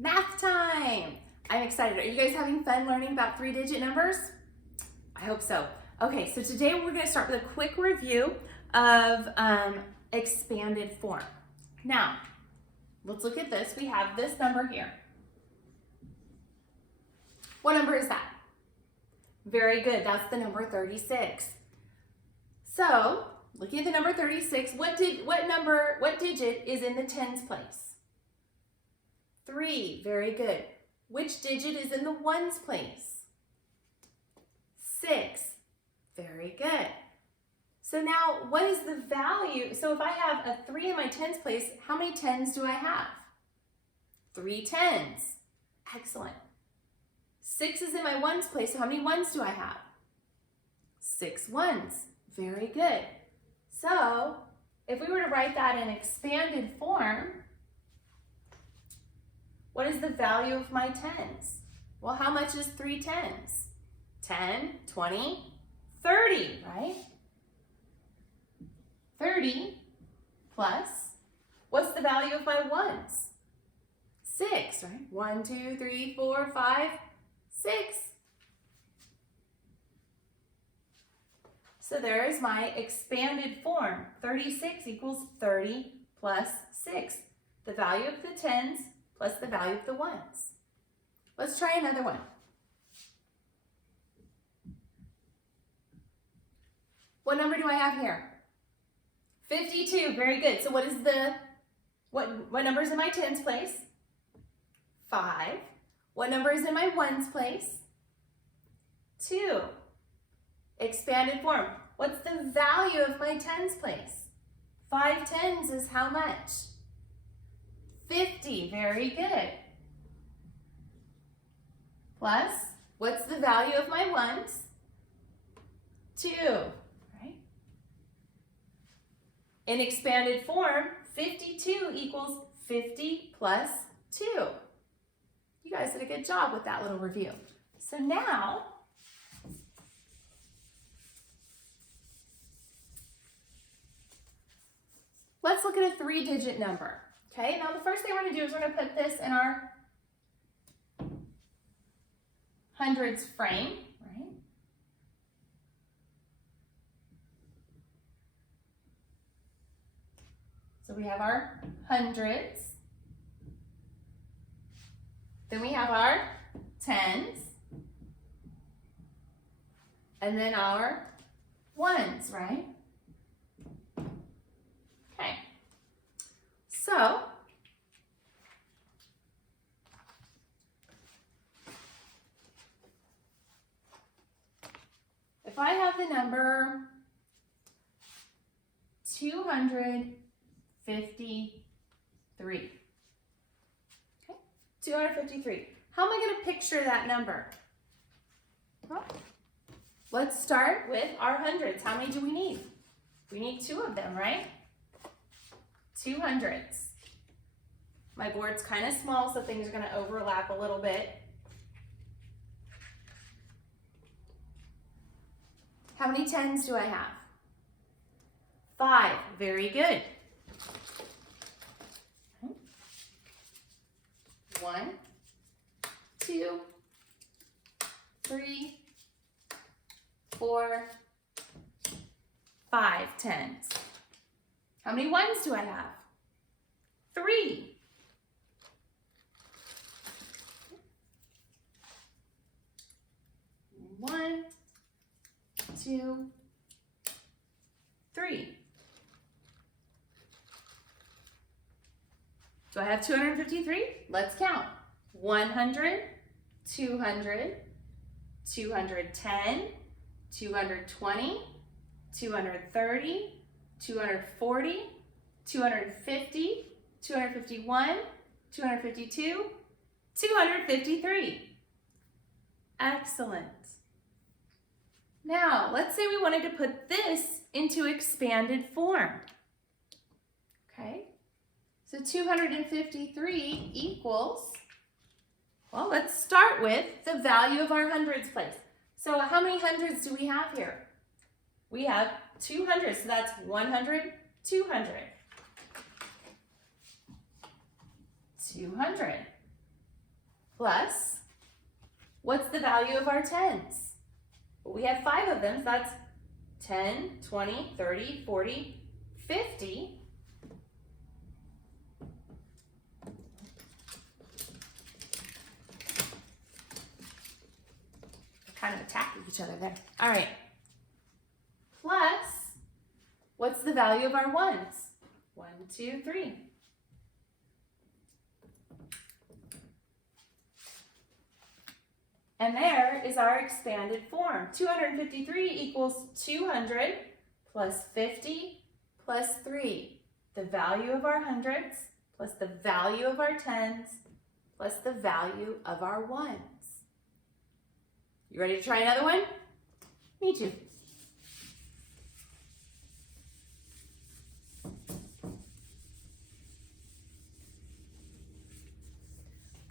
Math time! I'm excited. Are you guys having fun learning about three-digit numbers? I hope so. Okay, so today we're going to start with a quick review of expanded form. Now, let's look at this. We have this number here. What number is that? Very good. That's the number 36. So, looking at the number 36, what digit is in the tens place? 3, very good. Which digit is in the ones place? 6, very good. So now, what is the value? So if I have a 3 in my tens place, how many tens do I have? 3 tens. Excellent. 6 is in my ones place, so how many ones do I have? 6 ones. Very good. So if we were to write that in expanded form, what is the value of my tens? Well, how much is 3 tens? 10, 20, 30, right? 30 plus, what's the value of my ones? 6, right? 1, 2, 3, 4, 5, 6. So there is my expanded form. 36 equals 30 plus 6. The value of the tens plus the value of the ones. Let's try another one. What number do I have here? 52, very good. So what number is in my tens place? 5. What number is in my ones place? 2. Expanded form. What's the value of my tens place? 5 tens is how much? 50, very good. Plus, what's the value of my ones? 2, right? In expanded form, 52 equals 50 plus 2. You guys did a good job with that little review. So now, let's look at a three-digit number. Okay, now the first thing we're going to do is we're going to put this in our hundreds frame, right? So we have our hundreds. Then we have our tens. And then our ones, right? Okay. So, if I have the number 253, okay, 253, how am I going to picture that number? Well, let's start with our hundreds. How many do we need? We need 2 of them, right? 2 hundreds. My board's kind of small, so things are going to overlap a little bit. How many tens do I have? 5. Very good. 1, 2, 3, 4, 5 tens. How many ones do I have? 3. 1, 2, 3. Do I have 253? Let's count. 100, 200, 210, 220, 230, 240, 250, 251, 252, 253. Excellent. Now, let's say we wanted to put this into expanded form. Okay, so 253 equals, well, let's start with the value of our hundreds place. So how many hundreds do we have here? We have 200, so that's 100, 200. 200. plus, what's the value of our tens? Well, we have 5 of them, so that's 10, 20, 30, 40, 50. Kind of attacking each other there. All right. Plus, what's the value of our ones? 1, 2, 3. And there is our expanded form. 253 equals 200 plus 50 plus 3. The value of our hundreds plus the value of our tens plus the value of our ones. You ready to try another one? Me too.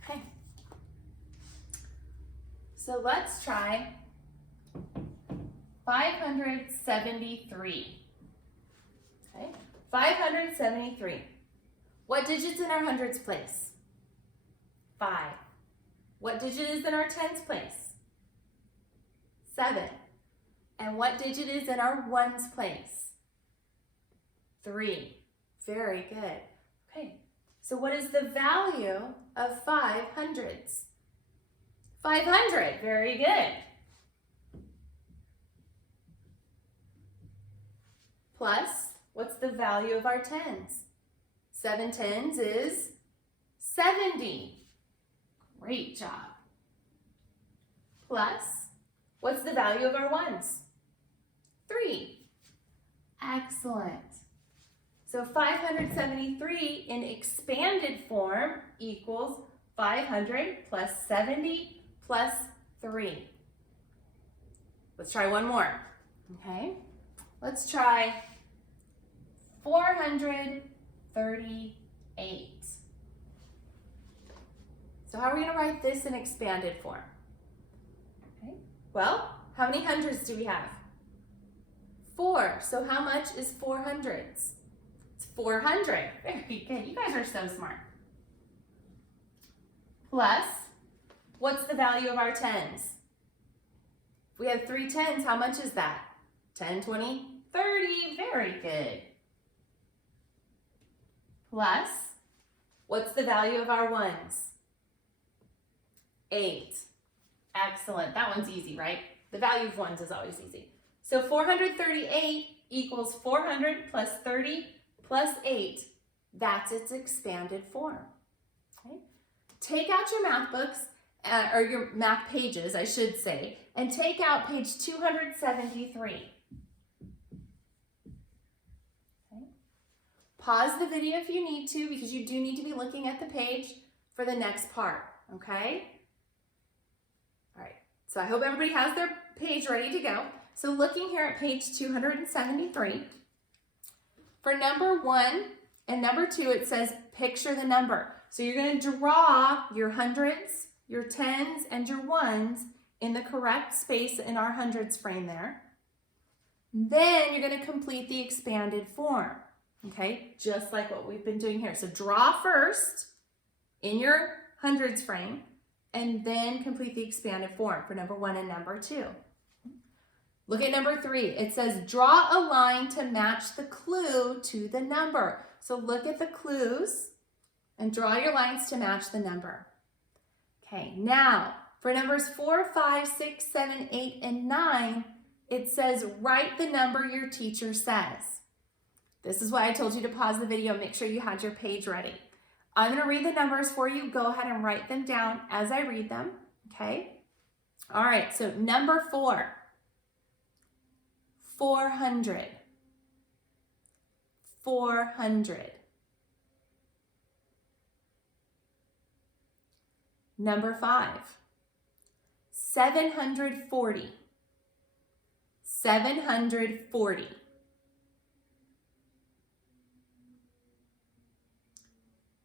Okay. So let's try 573. Okay, 573. What digit's in our hundreds place? 5. What digit is in our tens place? 7. And what digit is in our ones place? 3. Very good. Okay, so what is the value of 5 hundreds? 500. Very good. Plus, what's the value of our tens? 7 tens is 70. Great job. Plus, what's the value of our ones? 3. Excellent. So 573 in expanded form equals 500 plus 70 plus 3. Let's try one more. Okay. Let's try 438. So how are we going to write this in expanded form? Okay. Well, how many hundreds do we have? 4. So how much is 4 hundreds? It's 400. Very good. You guys are so smart. Plus, what's the value of our tens? If we have 3 tens, how much is that? 10, 20, 30. Very good. Plus, what's the value of our ones? 8. Excellent. That one's easy, right? The value of ones is always easy. So 438 equals 400 plus 30 plus 8. That's its expanded form. Okay. Take out your math books, or your math pages, I should say, and take out page 273. Okay. Pause the video if you need to, because you do need to be looking at the page for the next part, okay? All right, so I hope everybody has their page ready to go. So looking here at page 273, for number 1 and number 2, it says picture the number. So you're going to draw your hundreds, your tens, and your ones in the correct space in our hundreds frame there. Then you're going to complete the expanded form, okay? Just like what we've been doing here. So draw first in your hundreds frame, and then complete the expanded form for number 1 and number 2. Look at number 3. It says draw a line to match the clue to the number. So look at the clues and draw your lines to match the number. Okay, now for numbers 4, 5, 6, 7, 8, and 9, it says write the number your teacher says. This is why I told you to pause the video. Make sure you had your page ready. I'm going to read the numbers for you. Go ahead and write them down as I read them, okay? All right, so number 4, 400, 400. Number 5, 740, 740.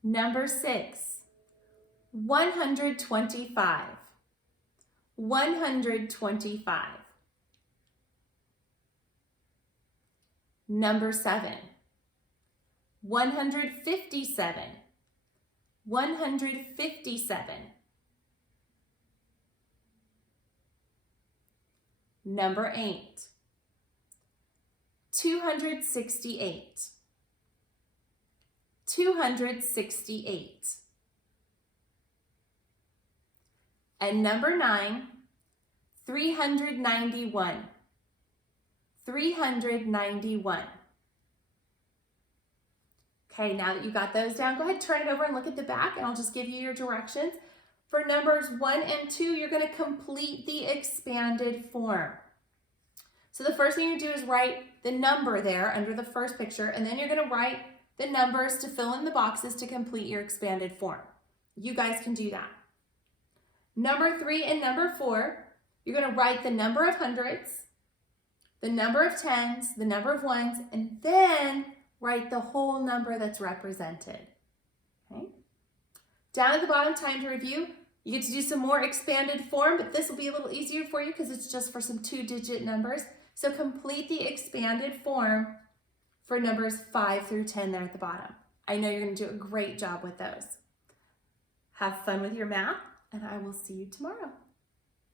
Number 6, 125, 125. Number 7, 157, 157. Number 8. 268. 268. And number 9, 391. 391. Okay, now that you got those down, go ahead, turn it over and look at the back, and I'll just give you your directions. For numbers 1 and 2, you're going to complete the expanded form. So the first thing you do is write the number there under the first picture, and then you're going to write the numbers to fill in the boxes to complete your expanded form. You guys can do that. Number 3 and number 4, you're going to write the number of hundreds, the number of tens, the number of ones, and then write the whole number that's represented. Okay? Down at the bottom, time to review. You get to do some more expanded form, but this will be a little easier for you because it's just for some 2-digit numbers. So complete the expanded form for numbers 5 through 10 there at the bottom. I know you're going to do a great job with those. Have fun with your math, and I will see you tomorrow.